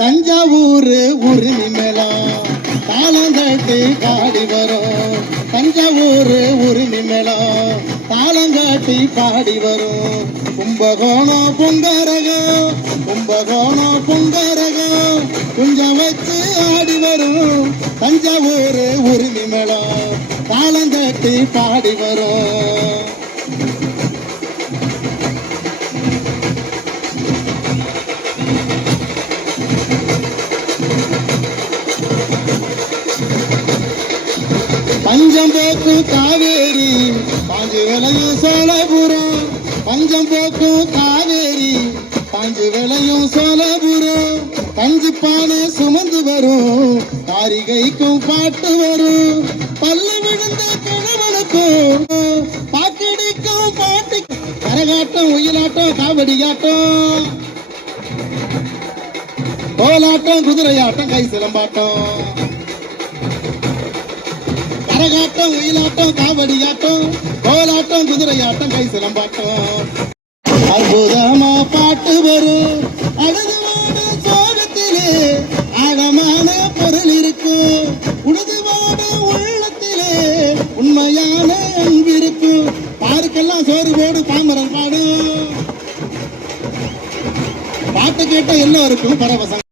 தஞ்சாவூர் உரிமை மேளம் தாளங்காட்டி பாடி வரும். தஞ்சாவூர் உரிமை மேளம் தாளங்காட்டி பாடி வரும். கும்பகோணம் பொங்கரகம் கும்பகோணம் பொங்கரகம் கொஞ்சம் வச்சு ஆடி வரும். தஞ்சாவூர் உரிமை மேளம் தாளங்காட்டி பாடி வரும். பஞ்சம் போக்கும் காவேரி பாஞ்சு விளையும் சோழபுரம். பஞ்சம் போக்கும் காவேரி பாஞ்சு விளையும் சோழபுரம். பஞ்சு பானை சுமந்து வரும் காரிகைக்கும் பாட்டு வரும். பல்லு விழுந்த கிழவனுக்கும் பாக்கடிக்கும் பாட்டு. கரகாட்டம் ஒயிலாட்டம் காவடியாட்டம் கோலாட்டம் குதிரையாட்டம் கை சிலம்பாட்டம். கரகாட்டம் ஒயிலாட்டம் காவடியாட்டம் கோலாட்டம் குதிரையாட்டம் கை சிலம்பாட்டம். அற்புதமா பாட்டு வரும். அழுதுவாட சோகத்திலே ஆழமான பொருள் இருக்கும். உழுதுவாட உள்ளத்திலே உண்மையான அன்பு இருக்கும். பாருக்கெல்லாம் சோறு போடு பாமரன் பாடும். பாட்டு கேட்ட எல்லோருக்கும் பரவசம்.